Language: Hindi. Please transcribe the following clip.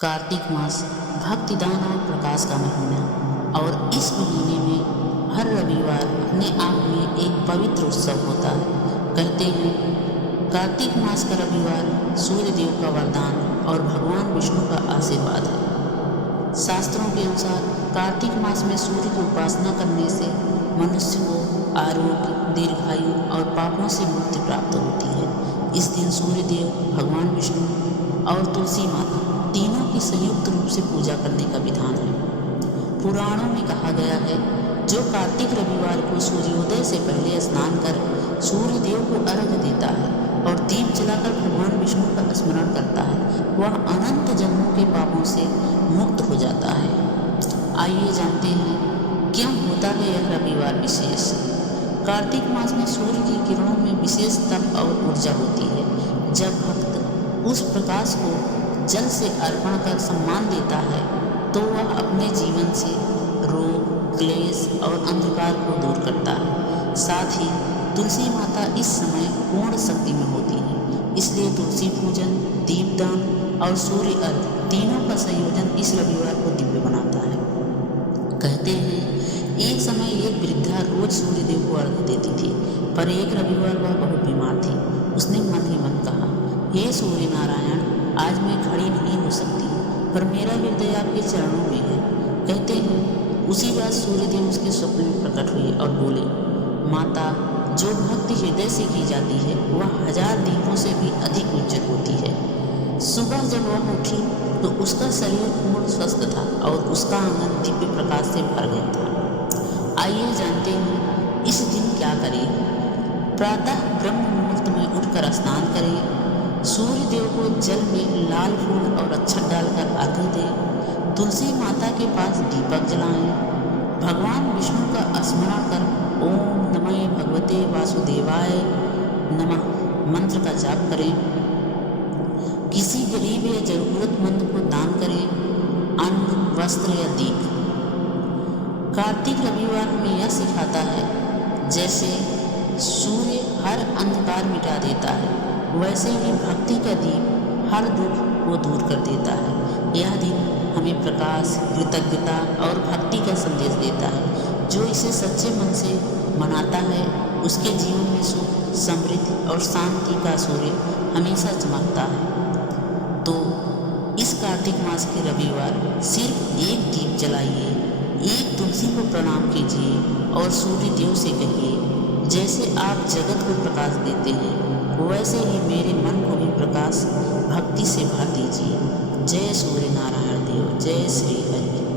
कार्तिक मास भक्तिदान और प्रकाश का महीना और इस महीने में हर रविवार अपने आप में एक पवित्र उत्सव होता है। कहते हैं कार्तिक मास का रविवार सूर्य देव का वरदान और भगवान विष्णु का आशीर्वाद है। शास्त्रों के अनुसार कार्तिक मास में सूर्य की उपासना करने से मनुष्य को आरोग्य, दीर्घायु और पापों से मुक्ति प्राप्त होती है। इस दिन सूर्य देव, भगवान विष्णु और तुलसी माता तीनों की संयुक्त रूप से पूजा करने का विधान है। पुराणों में कहा गया है जो कार्तिक रविवार को सूर्योदय से पहले स्नान कर सूर्य देव को अर्घ्य देता है और दीप जलाकर भगवान विष्णु का स्मरण करता है, वह अनंत जन्मों के पापों से मुक्त हो जाता है। आइए जानते हैं क्यों होता है यह रविवार विशेष। कार्तिक मास में सूर्य की किरणों में विशेष तप और ऊर्जा होती है। जब भक्त उस प्रकाश को जल से अर्पण कर सम्मान देता है तो वह अपने जीवन से रोग, क्लेश और अंधकार को दूर करता है। साथ ही तुलसी माता इस समय पूर्ण शक्ति में होती है, इसलिए तुलसी पूजन, दीपदान और सूर्य अर्घ्य तीनों का संयोजन इस रविवार को दिव्य बनाता है। कहते हैं एक समय एक वृद्धा रोज सूर्य देव को अर्घ्य देती थी, पर एक रविवार वह बहुत बीमार थी। उसने मन ही मन कहा, हे सूर्य नारायण, आज मैं खड़ी नहीं हो सकती, पर मेरा हृदय आपके चरणों में है। कहते हैं उसी रात सूर्यदेव उसके स्वप्न में प्रकट हुए और बोले, माता, जो भक्ति हृदय से की जाती है वह 1000 दीपों से भी अधिक उज्जवल होती है। सुबह जब वह उठी तो उसका शरीर पूर्ण स्वस्थ था और उसका आंगन दिव्य प्रकाश से भर गया था। आइए जानते हैं इस दिन क्या करें। प्रातः ब्रह्म मुहूर्त में उठकर स्नान करें, सूर्य देव को जल में लाल फूल और अक्षत डालकर अर्घ्य दें, तुलसी माता के पास दीपक जलाएं, भगवान विष्णु का स्मरण कर ओम नमः भगवते वासुदेवाय नमः मंत्र का जाप करें, किसी गरीब या जरूरतमंद को दान करें, अन्न, वस्त्र या दीप। कार्तिक रविवार हमें यह सिखाता है जैसे सूर्य हर अंधकार मिटा देता है, वैसे ही भक्ति का दीप हर दुख को दूर कर देता है। यह दिन हमें प्रकाश, कृतज्ञता और भक्ति का संदेश देता है। जो इसे सच्चे मन से मनाता है उसके जीवन में सुख, समृद्धि और शांति का सूर्य हमेशा चमकता है। तो इस कार्तिक मास के रविवार सिर्फ एक दीप जलाइए, एक तुलसी को प्रणाम कीजिए और सूर्य देव से कहिए, जैसे आप जगत को प्रकाश देते हैं वैसे ही मेरे मन को भी प्रकाश भक्ति से भर दीजिए। जय सूर्य नारायण देव, जय श्री हरि।